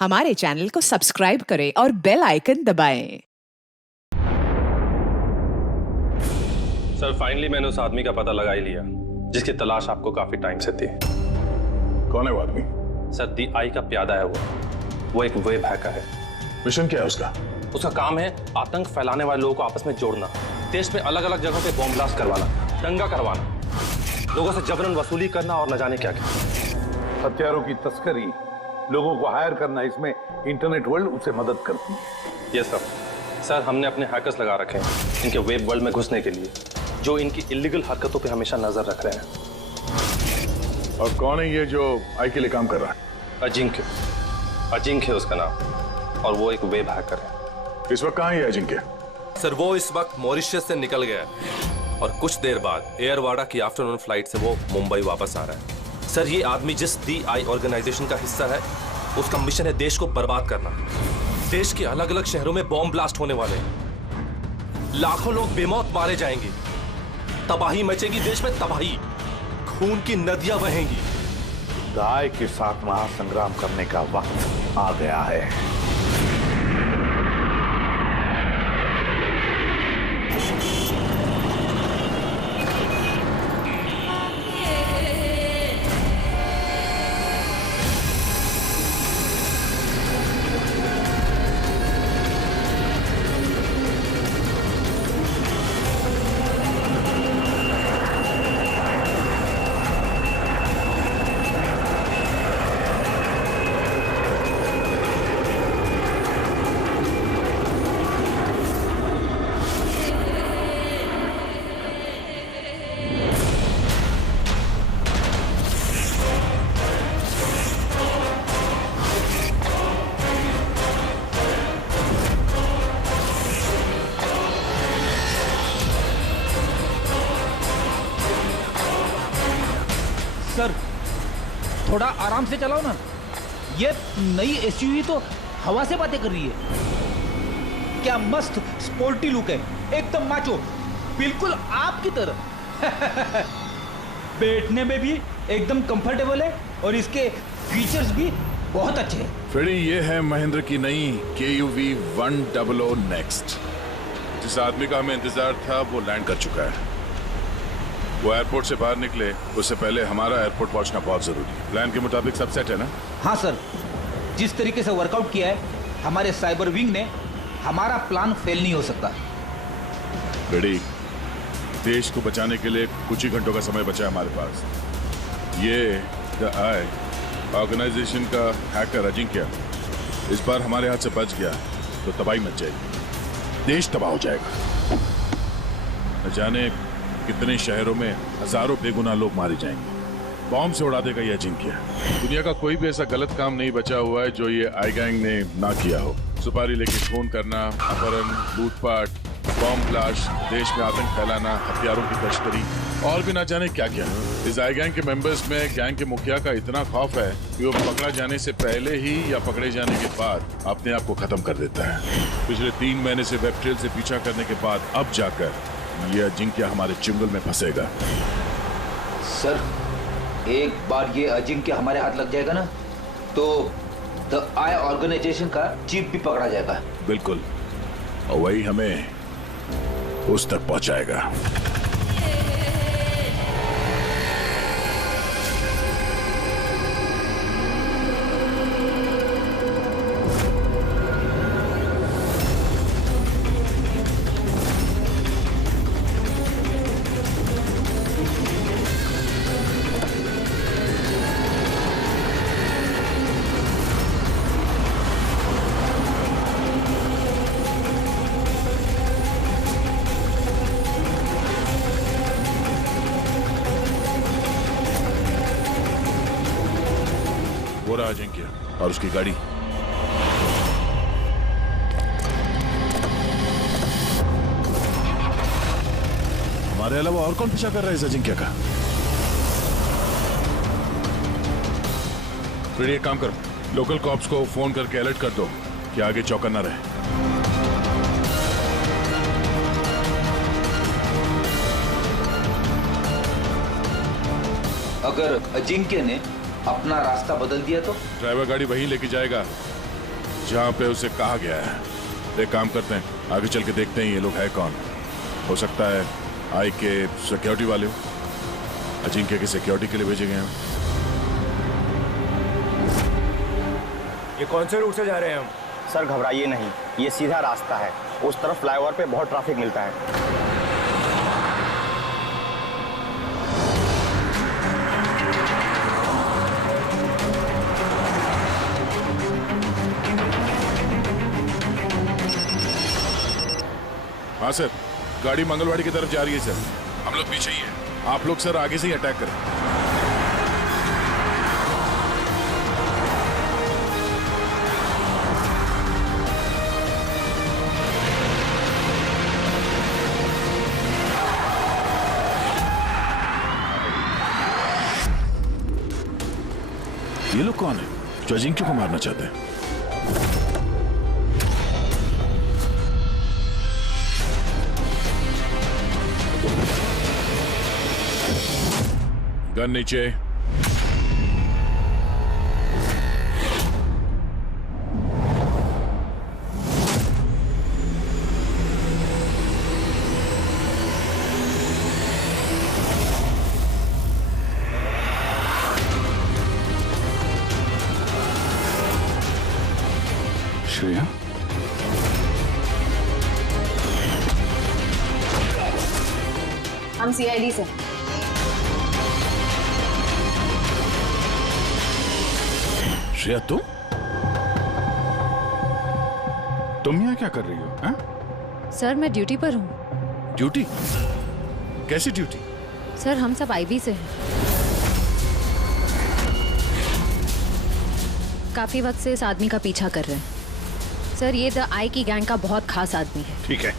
हमारे चैनल को सब्सक्राइब करें और बेल आइकन दबाएं। सर फाइनली मैंने उस आदमी का पता लगा ही लिया जिसकी तलाश आपको काफी टाइम से थी। कौन है वो आदमी? सर DI का प्यादा है वो एक वेब हैकर है। मिशन क्या है उसका? उसका काम है आतंक फैलाने वाले लोगों को आपस में जोड़ना, देश में अलग अलग जगहों पे बॉम्ब ब्लास्ट करवाना, दंगा करवाना, लोगों से जबरन वसूली करना और न जाने क्या क्या। हथियारों की तस्करी, लोगों को हायर करना, इसमें इंटरनेट वर्ल्ड उसे मदद करती है। यस सर हमने अपने हैकर्स लगा रखे हैं इनके वेब वर्ल्ड में घुसने के लिए, जो इनकी इलीगल हरकतों पे हमेशा नजर रख रहे हैं। और कौन है ये जो आई के लिए काम कर रहा है? अजिंक्य उसका नाम, और वो एक वेब हैकर है। इस वक्त कहाँ है अजिंक्य? सर वो इस वक्त मॉरिशस से निकल गया है और कुछ देर बाद एयरवाडा की आफ्टरनून फ्लाइट से वो मुंबई वापस आ रहा है। सर ये आदमी जिस DI ऑर्गेनाइजेशन का हिस्सा है, उसका मिशन है देश को बर्बाद करना। देश के अलग अलग शहरों में बॉम्ब ब्लास्ट होने वाले हैं, लाखों लोग बेमौत मारे जाएंगे, तबाही मचेगी, देश में तबाही, खून की नदियां बहेंगी। दाय के साथ महासंग्राम करने का वक्त आ गया है। सर थोड़ा आराम से चलाओ ना, ये नई SUV तो हवा से बातें कर रही है। क्या मस्त स्पोर्टी लुक है, एकदम माचो, बिल्कुल आपकी तरह। बैठने में भी एकदम कंफर्टेबल है और इसके फीचर्स भी बहुत अच्छे हैं। फिर ये है महिंद्रा की नई KUV 100 नेक्स्ट। जिस आदमी का हमें इंतजार था वो लैंड कर चुका है। वो एयरपोर्ट से बाहर निकले उससे पहले हमारा एयरपोर्ट पहुंचना बहुत जरूरी है। प्लान के मुताबिक सब सेट है ना? हाँ सर, जिस तरीके से वर्कआउट किया है हमारे साइबर विंग ने, हमारा प्लान फेल नहीं हो सकता। बेड़ी, देश को बचाने के लिए कुछ ही घंटों का समय बचा है हमारे पास। ये DI ऑर्गेनाइजेशन का हैकर अजिंक्य इस बार हमारे हाथ से बच गया तो तबाही मच जाएगी, देश तबाह हो जाएगा। न जाने कितने शहरों में हजारों बेगुनाह लोग मारे जाएंगे। बॉम्ब से उड़ा देगा ये अजिंक्य। दुनिया का कोई भी ऐसा गलत काम नहीं बचा हुआ है जो ये आई गैंग ने ना किया हो। सुपारी लेके खून करना, अपहरण, लूटपाट, बॉम्ब ब्लास्ट, देश में आतंक फैलाना, हथियारों की तस्करी और भी ना जाने क्या क्या। इस आई गैंग के मेंबर्स में गैंग के मुखिया का इतना खौफ है कि वो पकड़ा जाने से पहले ही या पकड़े जाने के बाद अपने आप को खत्म कर देता है। पिछले 3 महीने से वेब ट्रेल से पीछा करने के बाद अब जाकर ये अजिंक्य हमारे चुंगल में फंसेगा। सर एक बार ये अजिंक्य हमारे हाथ लग जाएगा ना, तो DI ऑर्गेनाइजेशन का चीफ भी पकड़ा जाएगा। बिल्कुल, और वही हमें उस तक पहुंचाएगा। वो रहा अजिंक्य और उसकी गाड़ी। हमारे अलावा और कौन पीछा कर रहा है इस अजिंक्य का? फिर एक काम करो, लोकल कॉप्स को फोन करके अलर्ट कर दो कि आगे चौकन्ना रहे। अगर अजिंक्य ने अपना रास्ता बदल दिया तो? ड्राइवर गाड़ी वहीं लेके जाएगा जहाँ पे उसे कहा गया है। एक काम करते हैं, आगे चल के देखते हैं ये लोग है कौन। हो सकता है आई के सिक्योरिटी वाले हो, अजिंक्य की सिक्योरिटी के लिए भेजे गए हैं। ये कौन से रूट से जा रहे हैं हम? सर घबराइए नहीं, ये सीधा रास्ता है। उस तरफ फ्लाईओवर पे बहुत ट्रैफिक मिलता है। हाँ सर, गाड़ी मंगलवाड़ी की तरफ जा रही है सर। हम लोग पीछे ही हैं। आप लोग सर आगे से ही अटैक करें। ये लोग कौन है जो अजिंक्य को मारना चाहते हैं? गन नीचे। श्रेया, हम सीआईडी से। श्रेया तुम यहाँ क्या कर रही हो? हा? सर मैं ड्यूटी पर हूँ। ड्यूटी? कैसी ड्यूटी? सर हम सब आईबी से हैं। काफी वक्त से इस आदमी का पीछा कर रहे हैं। सर ये द आई की गैंग का बहुत खास आदमी है। ठीक है,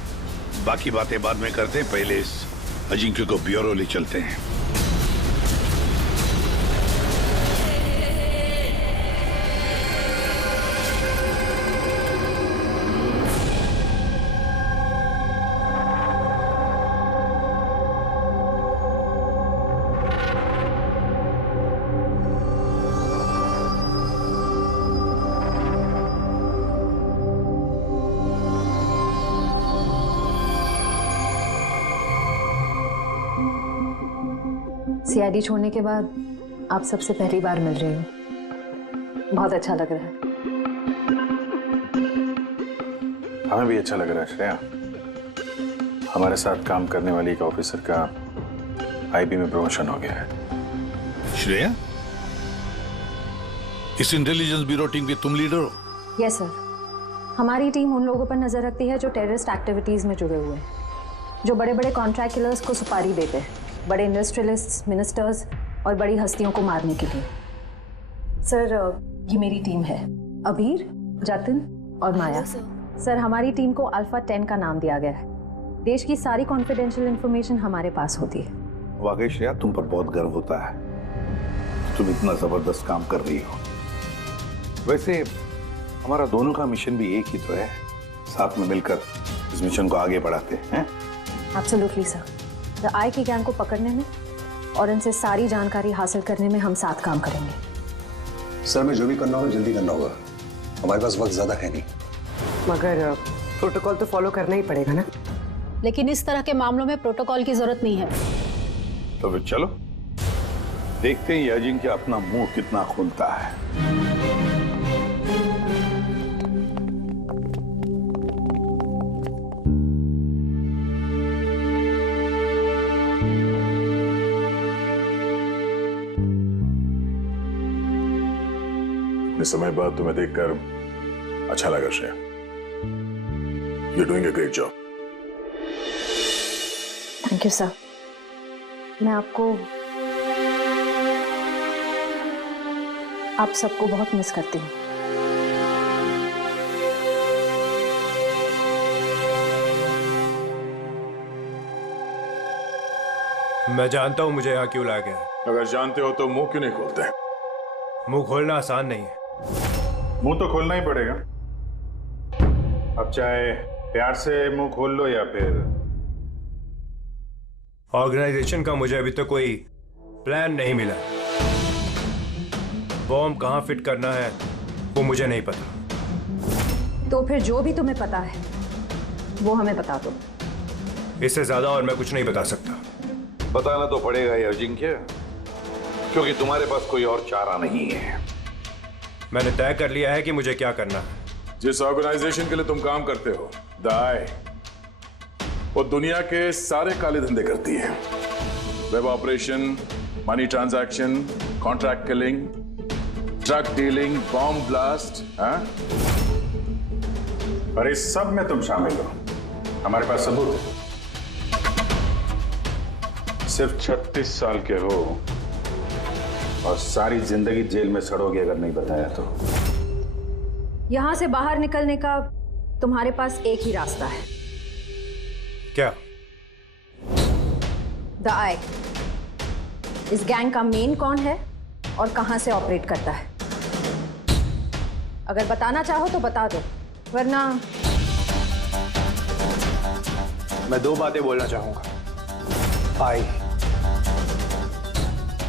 बाकी बातें बाद में करते हैं, पहले इस अजिंक्य को ब्यूरो ले चलते हैं। सीआईडी छोड़ने के बाद आप सबसे पहली बार मिल रही हूँ। बहुत अच्छा लग रहा है। हमें भी अच्छा लग रहा है श्रेया। हमारे साथ काम करने वाली एक ऑफिसर का आईबी में प्रमोशन हो गया है। श्रेया, इस इंटेलिजेंस ब्यूरो टीम के तुम लीडर हो? Yes sir. हमारी टीम उन लोगों पर नजर रखती है जो टेररिस्ट एक्टिविटीज में जुड़े हुए हैं, जो बड़े बड़े कॉन्ट्रैक्ट किलर्स को सुपारी देते हैं, बड़े इंडस्ट्रियलिस्ट्स, मिनिस्टर्स और बड़ी हस्तियों को मारने के लिए। सर ये मेरी टीम है, अबीर, जतिन और माया। सर हमारी टीम को अल्फा 10 का नाम दिया गया है। देश की सारी कॉन्फिडेंशियल इंफॉर्मेशन हमारे पास होती है। वाकई श्रेया, तुम पर बहुत गर्व होता है, तुम इतना जबरदस्त काम कर रही हो। वैसे हमारा दोनों का मिशन भी एक ही तो है, साथ में मिलकर इस मिशन को आगे बढ़ाते हैं। Absolutely sir. द आई की गैंग को पकड़ने में और इनसे सारी जानकारी हासिल करने में हम साथ काम करेंगे। सर मैं जो भी करना होगा जल्दी करना होगा, हमारे पास वक्त ज्यादा है नहीं। मगर प्रोटोकॉल तो फॉलो करना ही पड़ेगा ना। लेकिन इस तरह के मामलों में प्रोटोकॉल की जरूरत नहीं है। तो फिर चलो देखते हैं ये अजिंक्य अपना मुंह कितना खोलता है। समय बाद तुम्हें देखकर अच्छा लगा Shreya. You're doing a great job. Thank you sir. मैं आप सबको बहुत मिस करती हूँ। मैं जानता हूँ मुझे यहाँ क्यों लाया गया है। अगर जानते हो तो मुंह क्यों नहीं खोलते? मुंह खोलना आसान नहीं है। मुंह तो खोलना ही पड़ेगा। अब चाहे प्यार से मुंह खोल लो या फिर। ऑर्गेनाइजेशन का मुझे अभी तक कोई प्लान नहीं मिला। बॉम्ब कहाँ फिट करना है वो मुझे नहीं पता। तो फिर जो भी तुम्हें पता है वो हमें बता दो। इससे ज्यादा और मैं कुछ नहीं बता सकता। बताना तो पड़ेगा ही अजिंक्य, क्योंकि तुम्हारे पास कोई और चारा नहीं है। मैंने तय कर लिया है कि मुझे क्या करना है। जिस ऑर्गेनाइजेशन के लिए तुम काम करते हो, द आई, वो दुनिया के सारे काले धंधे करती है। Web operation, money transaction, contract killing, drug dealing, bomb blast, पर इस सब में तुम शामिल हो। हमारे पास सबूत है। सिर्फ 36 साल के हो और सारी जिंदगी जेल में सड़ोगे अगर नहीं बताया तो। यहां से बाहर निकलने का तुम्हारे पास एक ही रास्ता है। क्या? द आई। इस गैंग का मेन कौन है और कहां से ऑपरेट करता है? अगर बताना चाहो तो बता दो, वरना मैं 2 बातें बोलना चाहूंगा। आई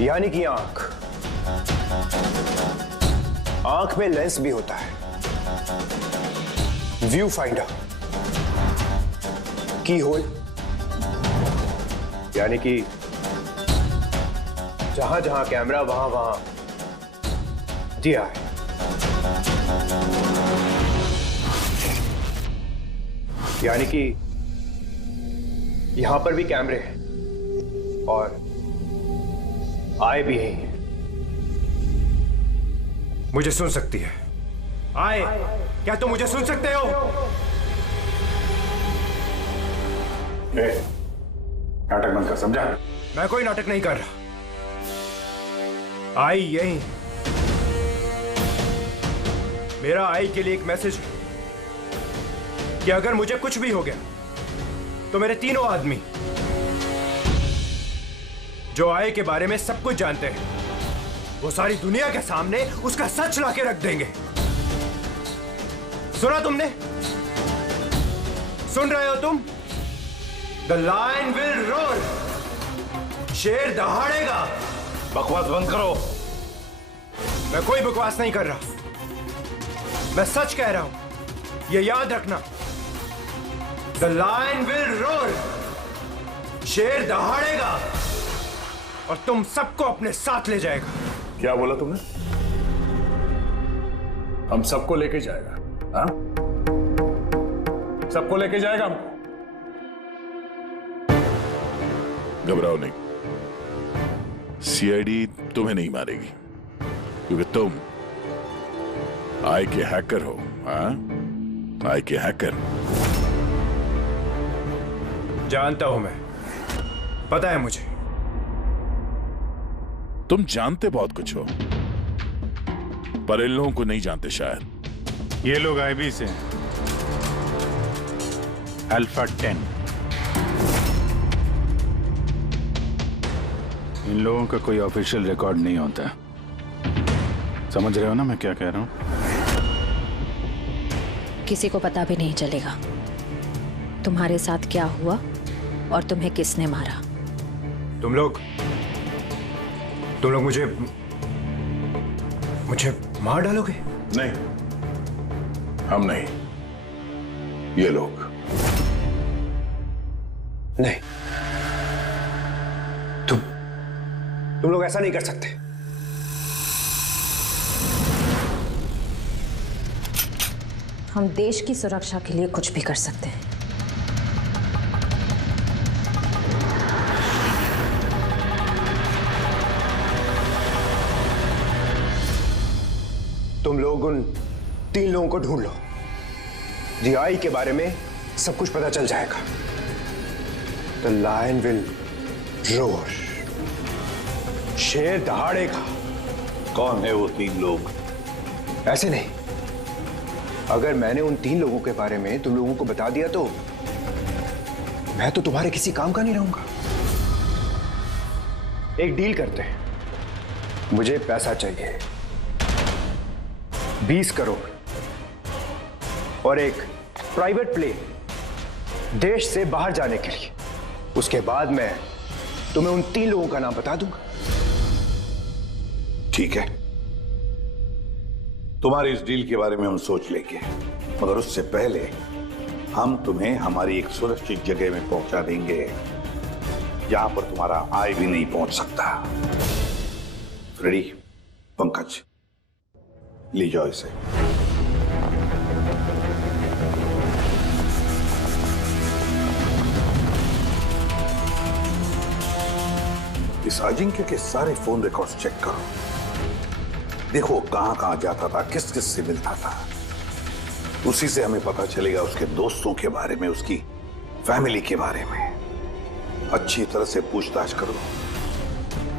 यानी कि आंख। आंख में लेंस भी होता है, व्यू फाइंडर, की होल, यानी कि जहां जहां कैमरा वहां वहां दिया है। यानी कि यहां पर भी कैमरे हैं और आए भी हैं। मुझे सुन सकती है? आए, क्या तुम मुझे सुन सकते हो? नाटक बंद कर, समझा? मैं कोई नाटक नहीं कर रहा। आई यही। मेरा आई के लिए एक मैसेज है कि अगर मुझे कुछ भी हो गया तो मेरे तीनों आदमी जो आई के बारे में सब कुछ जानते हैं, वो सारी दुनिया के सामने उसका सच लाके रख देंगे। सुना तुमने? सुन रहे हो तुम? The lion will roar. शेर दहाड़ेगा। बकवास बंद करो। मैं कोई बकवास नहीं कर रहा, मैं सच कह रहा हूं। ये याद रखना, द लायन विल रोर। शेर दहाड़ेगा और तुम सबको अपने साथ ले जाएगा। क्या बोला तुमने? हम सबको लेके जाएगा? हाँ, सबको लेके जाएगा हमको। घबराओ नहीं, सीआईडी तुम्हें नहीं मारेगी, क्योंकि तुम आई के हैकर हो। हाँ, आई के हैकर। जानता हूं मैं, पता है मुझे। तुम जानते बहुत कुछ हो, पर इन लोगों को नहीं जानते शायद। ये लोग आईबी से हैं, अल्फा 10। इन लोगों का कोई ऑफिशियल रिकॉर्ड नहीं होता। समझ रहे हो ना मैं क्या कह रहा हूं? किसी को पता भी नहीं चलेगा तुम्हारे साथ क्या हुआ और तुम्हें किसने मारा। तुम लोग मुझे मार डालोगे? नहीं, हम नहीं, ये लोग। नहीं, तुम लोग ऐसा नहीं कर सकते। हम देश की सुरक्षा के लिए कुछ भी कर सकते हैं। तुम लोग उन 3 लोगों को ढूंढ लो। DI के बारे में सब कुछ पता चल जाएगा। The lion will roar. शेर दहाड़ेगा। कौन है वो 3 लोग? ऐसे नहीं, अगर मैंने उन 3 लोगों के बारे में तुम लोगों को बता दिया तो मैं तो तुम्हारे किसी काम का नहीं रहूंगा। एक डील करते हैं। मुझे पैसा चाहिए 20 करोड़ और एक प्राइवेट प्लेन देश से बाहर जाने के लिए। उसके बाद मैं तुम्हें उन 3 लोगों का नाम बता दूंगा। ठीक है, तुम्हारी इस डील के बारे में हम सोच लेंगे। मगर उससे पहले हम तुम्हें हमारी एक सुरक्षित जगह में पहुंचा देंगे, जहां पर तुम्हारा आई भी नहीं पहुंच सकता। रेडी? पंकज, ले जाओ इसे। इस अजिंक्य के सारे फोन रिकॉर्ड्स चेक करो, देखो कहां कहां जाता था, किस किस से मिलता था। उसी से हमें पता चलेगा उसके दोस्तों के बारे में, उसकी फैमिली के बारे में। अच्छी तरह से पूछताछ करो,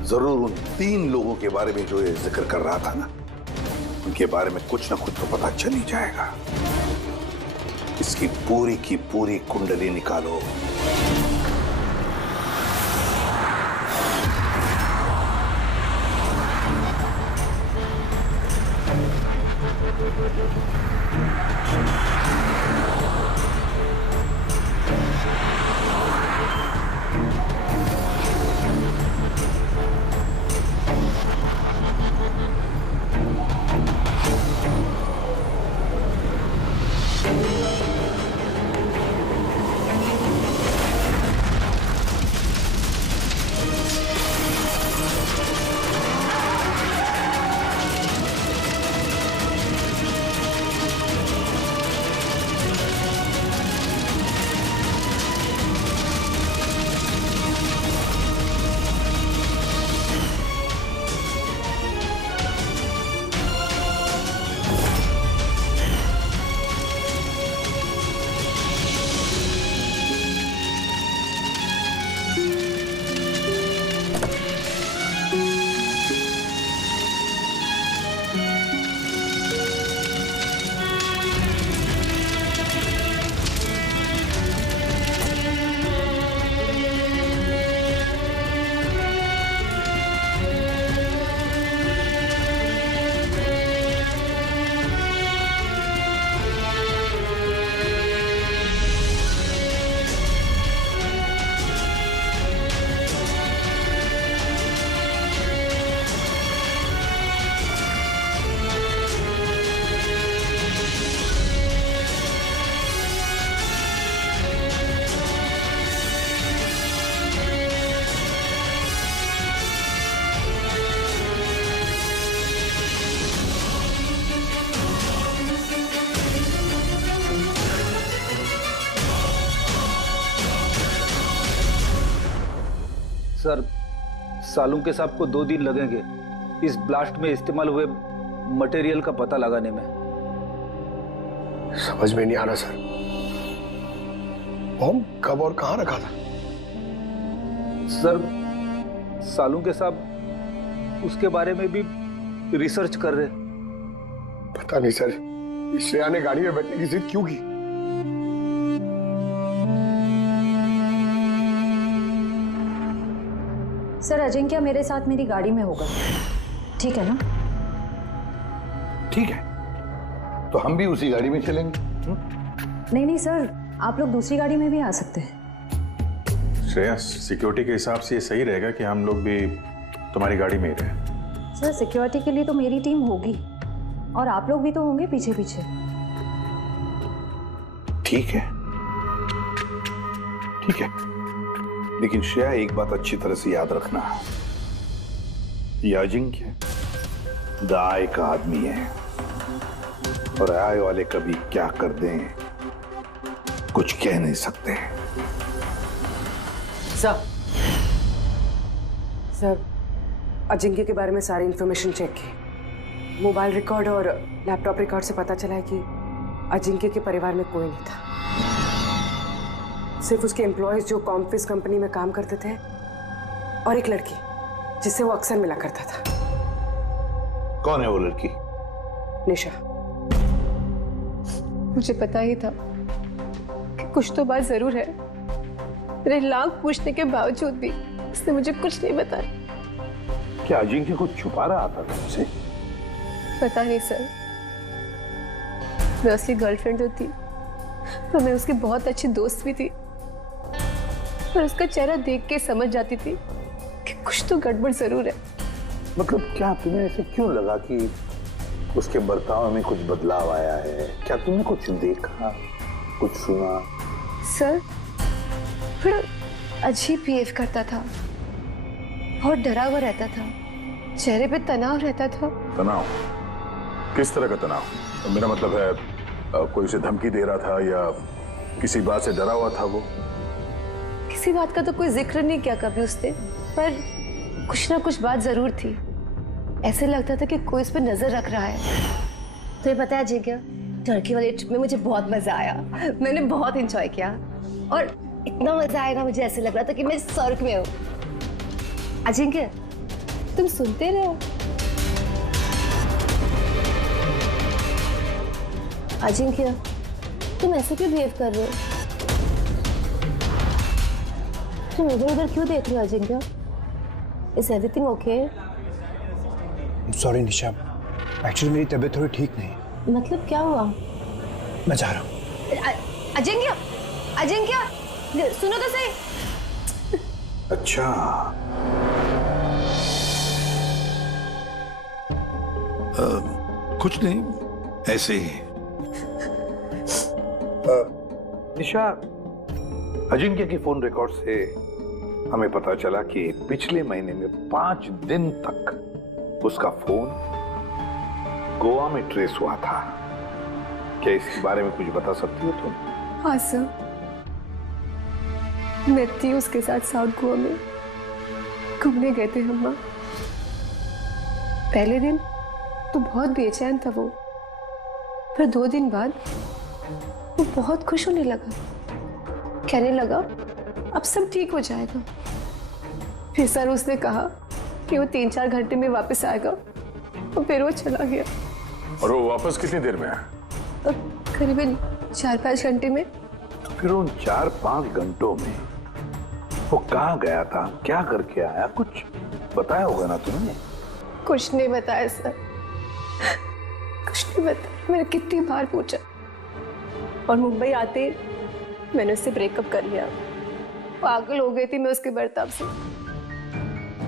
जरूर उन 3 लोगों के बारे में जो ये जिक्र कर रहा था ना, उनके बारे में कुछ ना कुछ तो पता चल ही जाएगा। इसकी पूरी की पूरी कुंडली निकालो। सर, सालुंके साहब को 2 दिन लगेंगे इस ब्लास्ट में इस्तेमाल हुए मटेरियल का पता लगाने में। समझ में नहीं आ रहा सर, बॉम्ब कब और कहां रखा था? सर, सालुंके साहब उसके बारे में भी रिसर्च कर रहे। पता नहीं सर, श्रेया ने गाड़ी में बैठने की जिद क्यों की? सर, अजिंक्य मेरे साथ मेरी गाड़ी में होगा, ठीक है ना? ठीक है, तो हम भी उसी गाड़ी में चलेंगे। नहीं सर, आप लोग दूसरी गाड़ी में भी आ सकते हैं। श्रेया, सिक्योरिटी के हिसाब से ये सही रहेगा कि हम लोग भी तुम्हारी गाड़ी में ही रहें। सर, सिक्योरिटी के लिए तो मेरी टीम होगी और आप लोग भी तो होंगे पीछे पीछे। ठीक है, ठीक है, लेकिन श्रेया एक बात अच्छी तरह से याद रखना, ये अजिंक्य द आई का आदमी है और आई वाले कभी क्या कर दें कुछ कह नहीं सकते। सर, अजिंक्य के बारे में सारी इंफॉर्मेशन चेक की। मोबाइल रिकॉर्ड और लैपटॉप रिकॉर्ड से पता चला है कि अजिंक्य के परिवार में कोई नहीं था, सिर्फ उसके एम्प्लॉयज जो कॉम्फिस कंपनी में काम करते थे और एक लड़की जिससे वो अक्सर मिला करता था। कौन है वो लड़की? निशा। मुझे पता ही था कि कुछ तो बात जरूर है। मेरे लाख पूछने के बावजूद भी उसने मुझे कुछ नहीं बताया। क्या अजिंक्य को छुपा रहा था तुमसे? पता नहीं सर, मैं उसकी गर्लफ्रेंड तो थी, तो मैं उसकी बहुत अच्छी दोस्त भी थी, पर उसका चेहरा देख के समझ जाती थी कि कुछ तो गड़बड़ जरूर है। मतलब क्या तुम्हें ऐसे क्यों लगा कि उसके बर्ताव में कुछ बदलाव आया है? क्या तुमने कुछ देखा, कुछ सुना? सर थोड़ा अजीब बिहेव करता था, बहुत डरा हुआ रहता था, चेहरे पे तनाव रहता था। तनाव? किस तरह का तनाव? मेरा मतलब है कोई उसे धमकी दे रहा था या किसी बात से डरा हुआ था वो? किसी बात का तो कोई जिक्र नहीं किया कभी उसने, पर कुछ ना कुछ बात जरूर थी। ऐसे लगता था कि कोई उस पर नजर रख रहा है। तुम्हें पता है क्या, टर्की वाली ट्रिप में मुझे बहुत मजा आया। मैंने बहुत एंजॉय किया और इतना मजा आया ना, मुझे ऐसे लग रहा था कि मैं स्वर्ग में हूँ। अजिंक्य, तुम सुनते रहो। अजिंक्य, तुम ऐसे क्यों बिहेव कर रहे हो? तुम इधर उधर क्यों देख रहे हो Ajinkya? Is everything okay? Sorry Nisha, actually मेरी तबीयत थोड़ी ठीक नहीं। मतलब क्या हुआ? मैं जा रहा हूँ। अजिंक्य, अजिंक्य, सुनो तो सही। अच्छा, कुछ नहीं, ऐसे ही। निशा, अजिंक्य की फोन रिकॉर्ड से हमें पता चला कि पिछले महीने में 5 दिन तक उसका फोन गोवा में ट्रेस हुआ था। क्या इसके बारे में कुछ बता सकती हो तुम? हाँ सर, मैं थी उसके साथ साउथ गोवा में, घूमने गए थे हम वहाँ। पहले दिन तो बहुत बेचैन था वो, पर 2 दिन बाद वो बहुत खुश होने लगा, कहने लगा अब सब ठीक हो जाएगा। फिर सर उसने कहा कि वो 3-4 घंटे में वापस आएगा और फिर वो चला गया। और वो वापस कितनी देर में आया? करीबन 4-5 घंटे में। तो फिर उन 4-5 घंटों में वो कहाँ गया था, क्या करके आया, कुछ बताया होगा ना तुमने? कुछ नहीं बताया सर, कुछ नहीं बताया। मैंने कितनी बार पूछा और मुंबई आते मैंने उससे ब्रेकअप कर लिया। पागल हो गई थी मैं उसके बर्ताव से,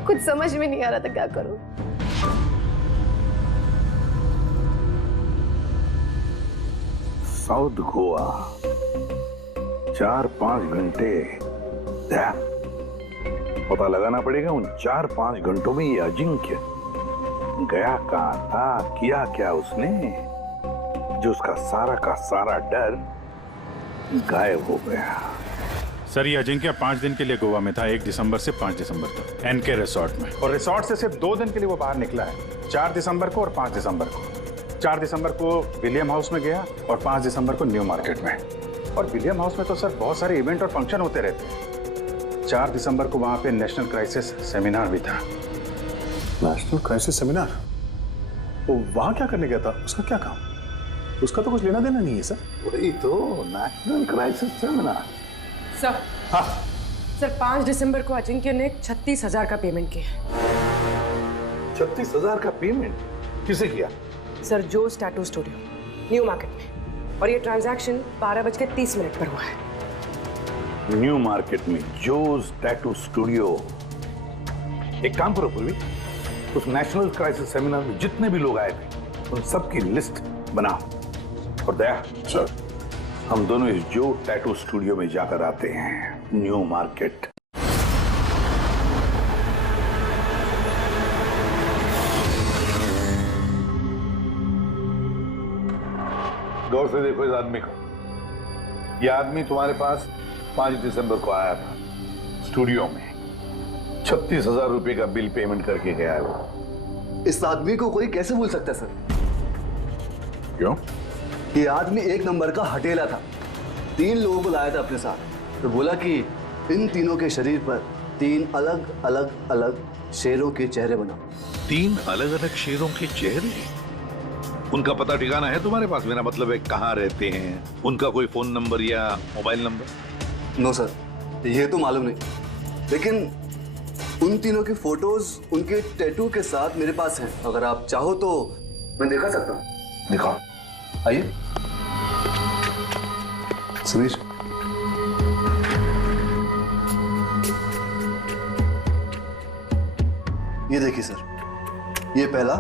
कुछ समझ में नहीं आ रहा था क्या करूं। साउथ गोवा 4-5 घंटे, पता लगाना पड़ेगा उन 4-5 घंटों में ये अजिंक्य गया कहाँ था, किया क्या उसने, जो उसका सारा का सारा डर गायब हो गया। सर, ये अजिंक्य 5 दिन के लिए गोवा में था, 1 दिसंबर से 5 दिसंबर तक एनके रिसोर्ट में। और रिसोर्ट से सिर्फ 2 दिन के लिए वो बाहर निकला है, 4 दिसंबर को और 5 दिसंबर को। 4 दिसंबर को विलियम हाउस में गया और 5 दिसंबर को न्यू मार्केट में। और विलियम हाउस में तो सर बहुत सारे इवेंट और फंक्शन होते रहते हैं। 4 दिसंबर को वहाँ पे नेशनल क्राइसिस सेमिनार भी था। National crisis seminar? वो वहाँ क्या करने गया था? उसका क्या काम? उसका तो कुछ लेना देना नहीं है सर। वही तो, नेशनल क्राइसिस सेमिनार। सर, हाँ सर, 5 दिसंबर को अजिंक्य ने 36,000 का पेमेंट किया। 36,000 का पेमेंट किसे किया? सर, जोस टैटू स्टूडियो, न्यू मार्केट में। और ये ट्रांजैक्शन 12:30 पर हुआ है। न्यू मार्केट में जोस टैटू स्टूडियो। एक काम करो पूर्वी, उस नेशनल क्राइसिस सेमिनार में जितने भी लोग आए थे उन सबकी लिस्ट बनाओ। और दया सर, हम दोनों इस जो टैटू स्टूडियो में जाकर आते हैं, न्यू मार्केट। गौर से देखो इस आदमी को। यह आदमी तुम्हारे पास 5 दिसंबर को आया था स्टूडियो में, 36,000 रुपए का बिल पेमेंट करके गया है वो। इस आदमी को कोई कैसे भूल सकता है सर? क्यों? ये आदमी 1 नंबर का हटेला था। 3 लोगों को लाया था अपने साथ, तो बोला कि इन तीनों के शरीर पर 3 अलग अलग अलग शेरों के चेहरे बनाओ। 3 अलग अलग शेरों के चेहरे? उनका पता ठिकाना है तुम्हारे पास? मेरा मतलब है कहाँ रहते हैं, उनका कोई फोन नंबर या मोबाइल नंबर? नो सर, ये तो मालूम नहीं, लेकिन उन तीनों के फोटोज उनके टैटू के साथ मेरे पास हैं। अगर आप चाहो तो मैं दिखा सकता हूँ। दिखाओ, आइए। सुनीश, ये देखिए सर, ये पहला,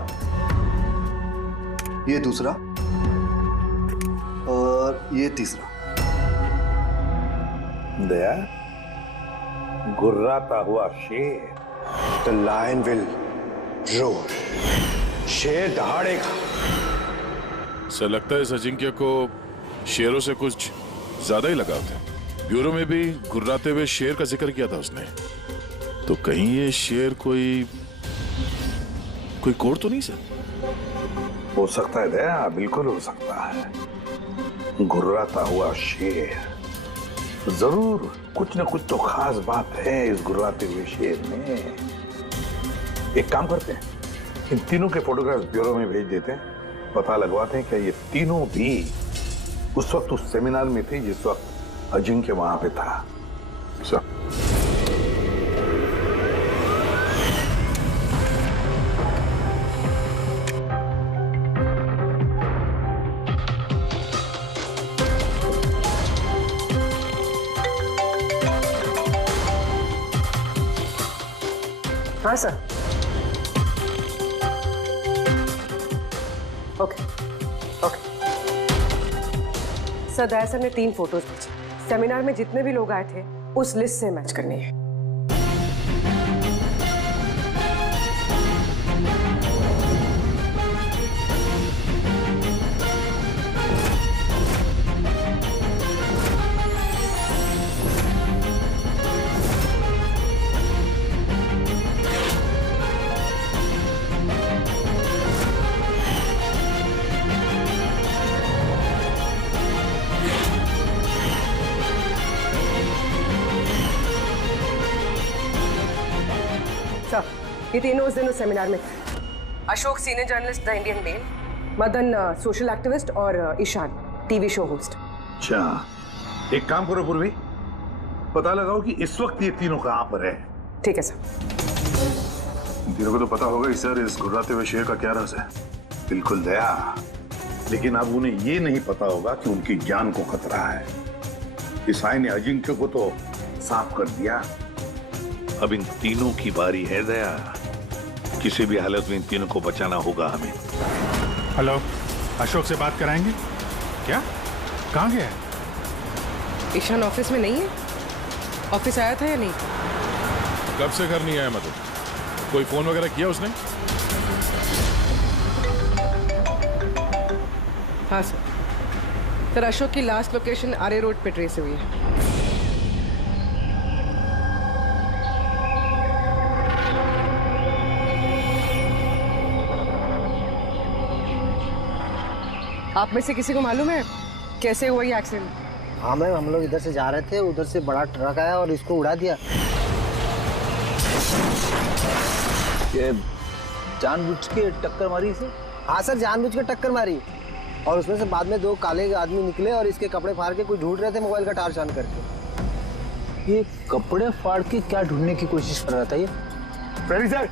ये दूसरा और ये तीसरा। दया, गुर्राता हुआ शेर। The lion will roar. शेर दहाड़ेगा। सर लगता है इस अजिंक्य को शेरों से कुछ ज्यादा ही लगाव था। ब्यूरो में भी गुर्राते हुए शेर का जिक्र किया था उसने। तो कहीं ये शेर कोई कोड तो नहीं सर? हो सकता है दया, बिल्कुल हो सकता है। गुर्राता हुआ शेर, जरूर कुछ न कुछ तो खास बात है इस गुर्राते हुए शेर में। एक काम करते हैं, इन तीनों के फोटोग्राफ्स ब्यूरो में भेज देते हैं, पता लगवाते हैं क्या ये तीनों भी उस वक्त उस सेमिनार में थे जिस वक्त अजिंक्य वहां पे था। सर हाँ सर। ओके ओके सर, दया सर ने 3 फोटोज भेजे। सेमिनार में जितने भी लोग आए थे उस लिस्ट से मैच करनी है। ये तीनों उस दिन उस सेमिनार में थे। Ashok senior journalist the Indian Mail, Madan social activist और ईशान टीवी शो होस्ट। अच्छा, एक काम करो पूर्वी, पता लगाओ कि इस वक्त ये तीनों कहां पर है। ठीक है सर। तीनों को तो पता होगा ही सर इस गुर्राते हुए शेर का क्या राज है। बिल्कुल दया, लेकिन अब उन्हें ये नहीं पता होगा कि उनकी जान को खतरा है। ईसाई ने अजिंक्य को तो साफ कर दिया, अब इन तीनों की बारी है दया। किसी भी हालत में इन तीनों को बचाना होगा हमें। हेलो, अशोक से बात कराएंगे क्या? कहाँ गया है? ईशान ऑफिस में नहीं है। ऑफिस आया था या नहीं? कब से घर नहीं आया मदन? कोई फोन वगैरह किया उसने? हाँ सर, अशोक की लास्ट लोकेशन आरे रोड पे ट्रेस हुई है। आप में से किसी को मालूम है कैसे हुआ ये एक्सीडेंट? हाँ मैम, हम लोग इधर से जा रहे थे, उधर से बड़ा ट्रक आया और इसको उड़ा दिया। ये जानबूझ के टक्कर मारी इसे? हाँ सर, जानबूझ के टक्कर मारी। और उसमें से बाद में 2 काले आदमी निकले और इसके कपड़े फाड़ के कुछ ढूंढ रहे थे मोबाइल का टार्च ऑन करके। ये कपड़े फाड़ के क्या ढूंढने की कोशिश कर रहा था ये? प्रहरी सर,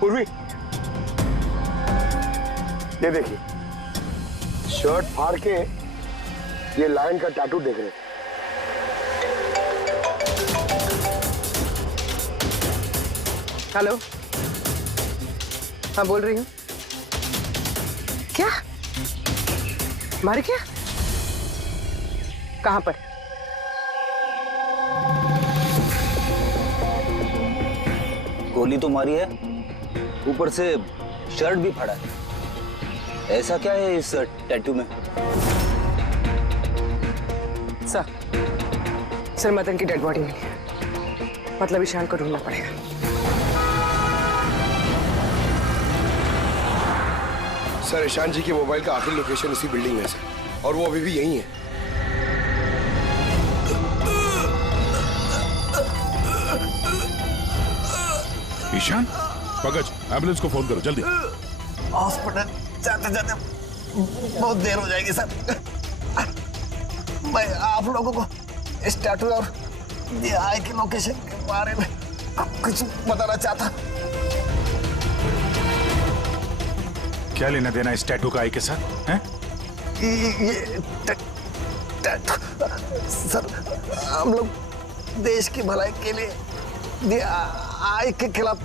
पूर्वी, ये देखिए, शर्ट फाड़ के ये लायन का टैटू देख रहे थे। हेलो, हाँ बोल रही हूँ। क्या मारे? क्या? कहाँ पर? गोली तो मारी है, ऊपर से शर्ट भी फाड़ा है। ऐसा क्या है इस टैटू में? सर मदन की डेड बॉडी मिली है, मतलब ईशान को ढूंढना पड़ेगा। सर, ईशान जी के मोबाइल का आखिरी लोकेशन इसी बिल्डिंग में है सर, और वो अभी भी यहीं है। ईशान, पंकज, एम्बुलेंस को फोन करो जल्दी। हॉस्पिटल जाते जाते बहुत देर हो जाएगी सर। मैं आप लोगों को इस टैटू और DI की लोकेशन के बारे में कुछ बताना चाहता। क्या लेना देना इस टैटू का आई के साथ हैं? ये टैटू सर, हम लोग देश की भलाई के लिए DI के खिलाफ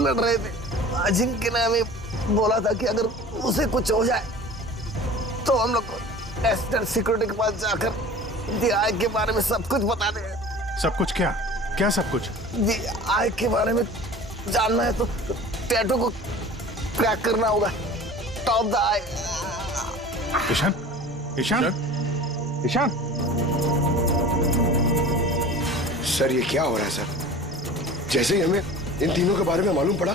लड़ रहे थे। अजिंक्य ने हमें बोला था कि अगर उसे कुछ हो जाए तो हम लोग को एस्टेट सिक्योरिटी के पास जाकर DI के बारे में सब कुछ बता दें। सब कुछ क्या? क्या सब कुछ? DI के बारे में जानना है तो टैटू को क्रैक करना होगा। Top the eye. Ishaan, Ishaan, Ishaan. Sir ये क्या हो रहा है सर? जैसे ही हमें इन तीनों के बारे में मालूम पड़ा,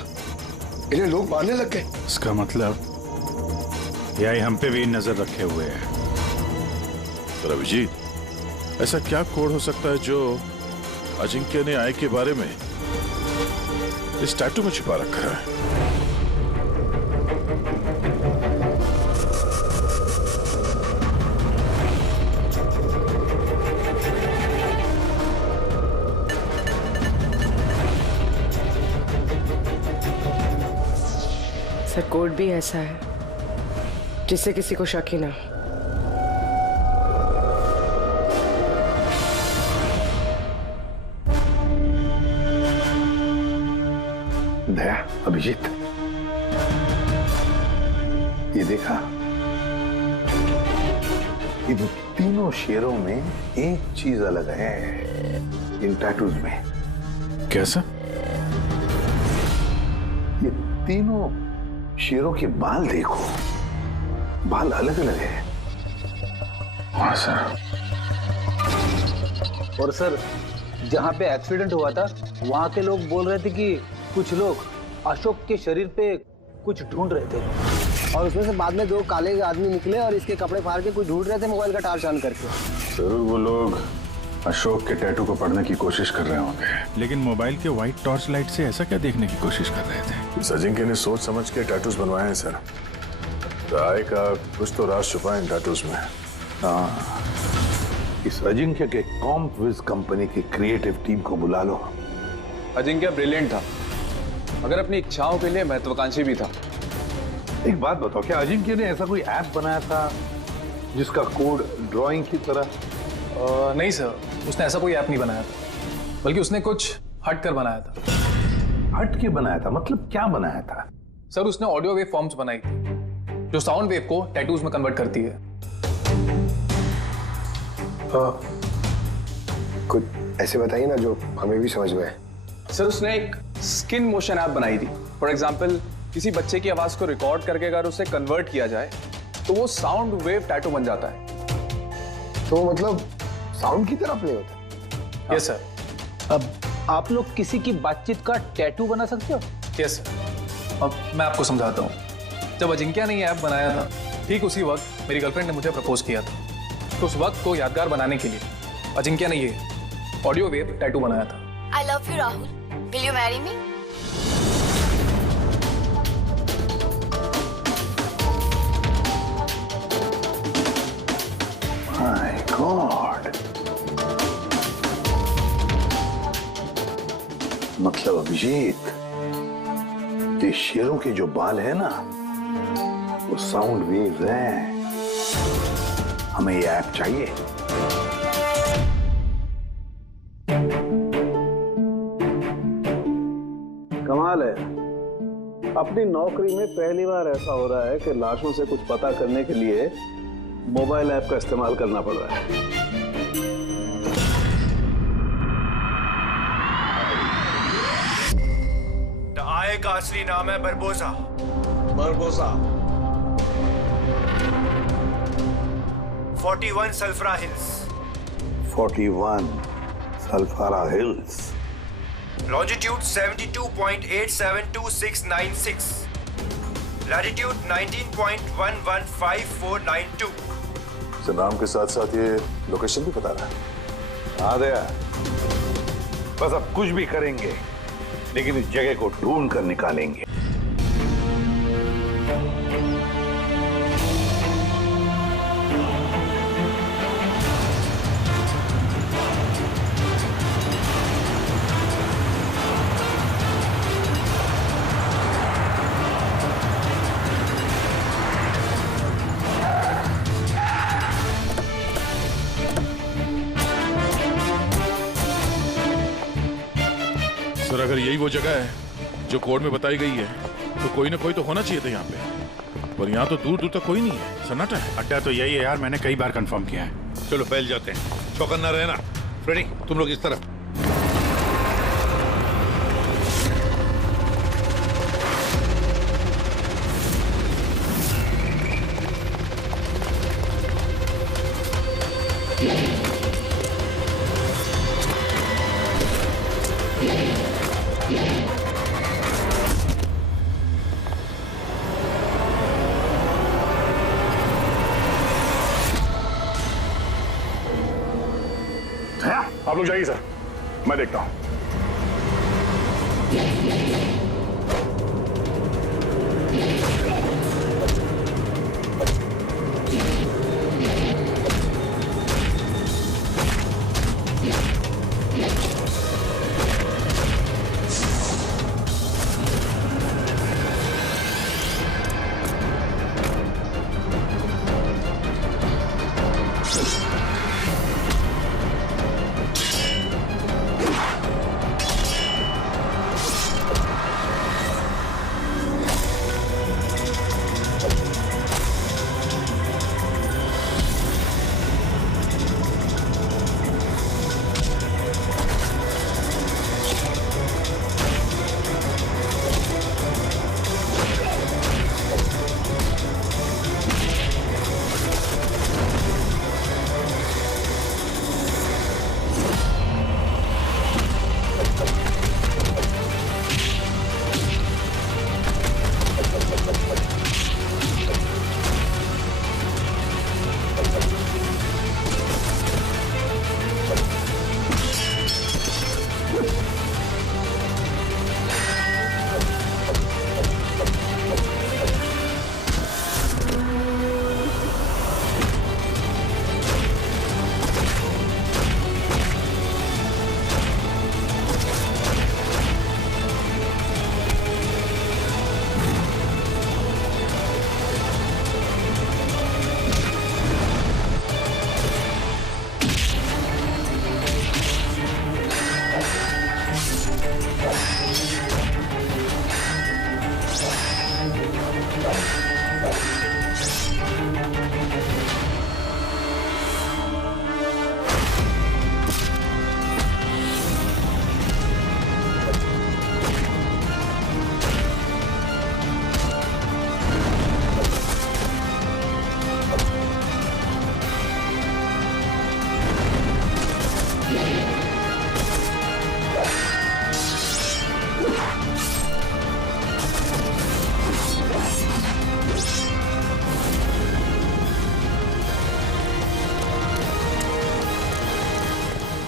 इन्हें लोग मारने लग गए। इसका मतलब AI हम पे भी नजर रखे हुए है। पर अभिजीत, ऐसा क्या कोड हो सकता है जो अजिंक्य ने आई के बारे में इस टैटू में छिपा रखा है? सर कोड भी ऐसा है जिससे किसी को शक ही ना। दया, अभिजीत, ये देखा, इन तीनों शेरों में एक चीज अलग है इन टैटूज में। कैसा? ये तीनों शेरों के बाल देखो, बाल अलग अलग है। हाँ सर। और सर, जहाँ पे एक्सीडेंट हुआ था वहाँ के लोग बोल रहे थे कि कुछ लोग अशोक के शरीर पे कुछ ढूंढ रहे थे और उसमें से बाद में 2 काले आदमी निकले और इसके कपड़े फाड़ के कुछ ढूंढ रहे थे मोबाइल का टार्च ऑन करके। जरूर वो लोग अशोक के टैटू को पढ़ने की कोशिश कर रहे होंगे। लेकिन मोबाइल के व्हाइट टॉर्च लाइट से ऐसा क्या देखने की कोशिश कर रहे थे? इस अजिंक्य ने सोच समझ के टैटूज बनवाए हैं सर। राय का कुछ तो राज छुपा है इन टैटूज में। हाँ, इस अजिंक्य के कॉम्पविज कंपनी की क्रिएटिव टीम को बुला लो। अजिंक्य ब्रिलियंट था, मगर अपनी इच्छाओं के लिए महत्वाकांक्षी भी था। एक बात बताओ, क्या अजिंक्य ने ऐसा कोई ऐप बनाया था जिसका कोड ड्राइंग की तरह? नहीं सर, उसने ऐसा कोई ऐप नहीं बनाया था, बल्कि उसने कुछ हट कर बनाया था। हट के बनाया था? मतलब क्या बनाया था? सर, उसने ऑडियो वेव फॉर्म्स बनाई थी जो साउंड वेव को टैटूज में कन्वर्ट करती है। कुछ ऐसे बताइए ना जो हमें भी समझ में आए। सर, उसने एक स्किन मोशन ऐप बनाई थी। फॉर एग्जाम्पल, किसी बच्चे की आवाज को रिकॉर्ड करके अगर उसे कन्वर्ट किया जाए तो वो साउंड वेव टैटू बन जाता है। तो मतलब साउंड की तरह प्ले होता है? Yes sir. अब आप लोग किसी की बातचीत का टैटू बना सकते हो? Yes sir. अब मैं आपको समझाता हूँ। जब अजिंक्य ने ये ऐप बनाया था, ठीक उसी वक्त मेरी गर्लफ्रेंड ने मुझे प्रपोज किया था। तो उस वक्त को यादगार बनाने के लिए अजिंक्य ने ये ऑडियो वेव टैटू बनाया था। I love you, Rahul. Will you marry me? My God. मतलब अभिजीत, ये शेरों के जो बाल है ना, वो साउंड वेव्स हैं। हमें ये ऐप चाहिए। कमाल है, अपनी नौकरी में पहली बार ऐसा हो रहा है कि लाशों से कुछ पता करने के लिए मोबाइल ऐप का इस्तेमाल करना पड़ रहा है। आय का असली नाम है बरबोसा। बरबोसा। 41 सल्फरा हिल्स। 41 सल्फारा हिल्स। लॉन्जिट्यूड 72.872696। लैटिट्यूड 19.115492। सर, नाम के साथ साथ ये लोकेशन भी बता रहा है। हाँ दया, बस अब कुछ भी करेंगे लेकिन इस जगह को ढूंढ कर निकालेंगे। सर, अगर यही वो जगह है जो कोड में बताई गई है तो कोई ना कोई तो होना चाहिए था यहाँ पे। पर यहाँ तो दूर दूर तक कोई नहीं है, सन्नाटा है। अड्डा तो यही है यार, मैंने कई बार कंफर्म किया है। चलो फैल जाते हैं, चौकन्ना रहना। फ्रेडी तुम लोग इस तरफ। आप लोग जाइए सर, मैं देखता हूं।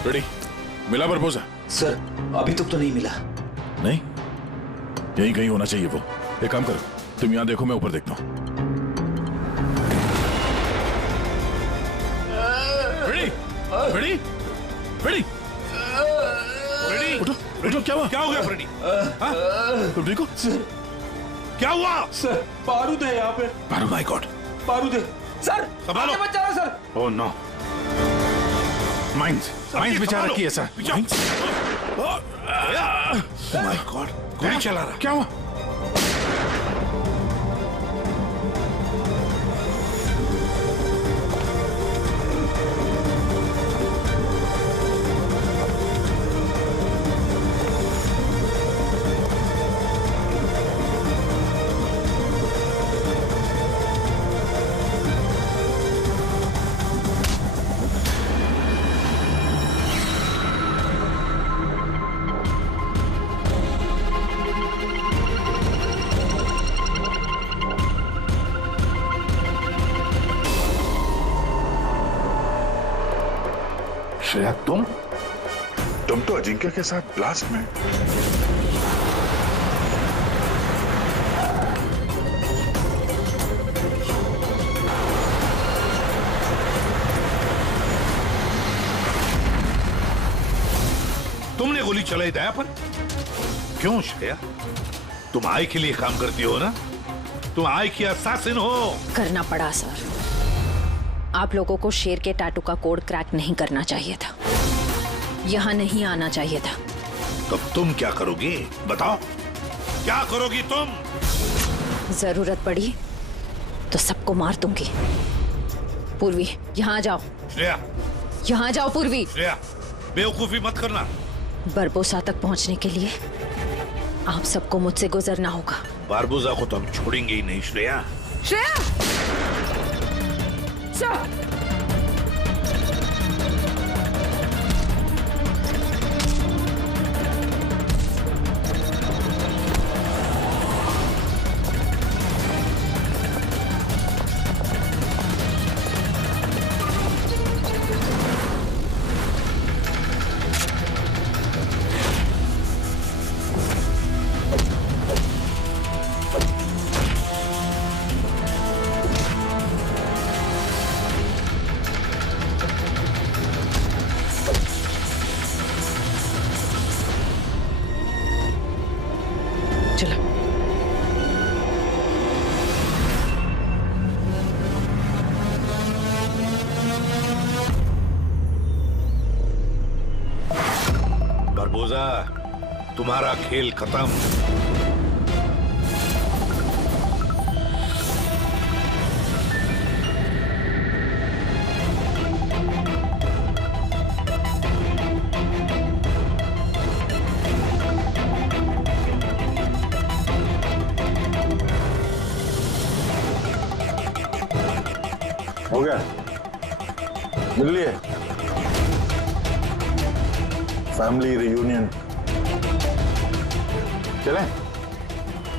रेडी, मिला प्रपोजल? सर अभी तक तो नहीं मिला। नहीं, यहीं कहीं होना चाहिए वो। एक काम करो, तुम यहां देखो, मैं ऊपर देखता हूं। रेडी, रेडी, रेडी, रेडी, उठो, उठो। क्या हुआ? क्या हो गया फ्रेडी? तुम ठीक हो? क्या हुआ? सर बारूद है यहाँ पे। बारूद? माय गॉड, बारूद है सर। संभालो। आगे मत जाओ सर। ओह नो, माइंस बिचारा की है सर। माय गॉड, गोली चला रहा। क्या हुआ? श्रेया, तुम तो अजिंक्य के साथ ब्लास्ट में। तुमने गोली चलाई दया पर? क्यों श्रेया? तुम आई के लिए काम करती हो ना? तुम आई की असैसिन हो। करना पड़ा सर। आप लोगों को शेर के टैटू का कोड क्रैक नहीं करना चाहिए था, यहाँ नहीं आना चाहिए था। तब तुम क्या करोगी? बताओ, क्या करोगी तुम? जरूरत पड़ी तो सबको मार दूंगी। पूर्वी, यहाँ जाओ। श्रेया, यहाँ जाओ पूर्वी। श्रेया, बेवकूफी मत करना। बरबोसा तक पहुंचने के लिए आप सबको मुझसे गुजरना होगा। बारबोसा को तो हम छोड़ेंगे ही नहीं श्रेया। श्रेया! सर! बारबोसा, तुम्हारा खेल खत्म। हो गया, मिल लिए फैमिली रियूनियन। चलें?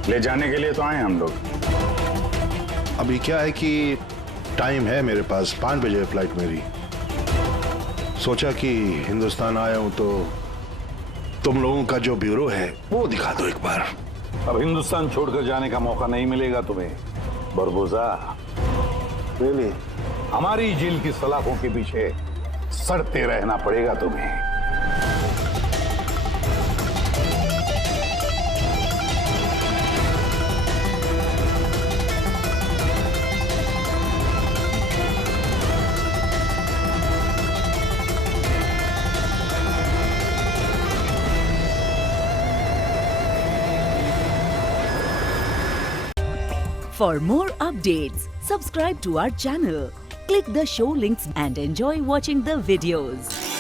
ले जाने के लिए तो आए हम लोग। अभी क्या है कि टाइम है मेरे पास, 5 बजे है फ्लाइट मेरी। सोचा कि हिंदुस्तान आया हूं तो तुम लोगों का जो ब्यूरो है वो दिखा दो एक बार। अब हिंदुस्तान छोड़कर जाने का मौका नहीं मिलेगा तुम्हें बरबोसा। रियली, हमारी जेल की सलाखों के पीछे सड़ते रहना पड़ेगा तुम्हें। For more updates, subscribe to our channel, click the show links and enjoy watching the videos.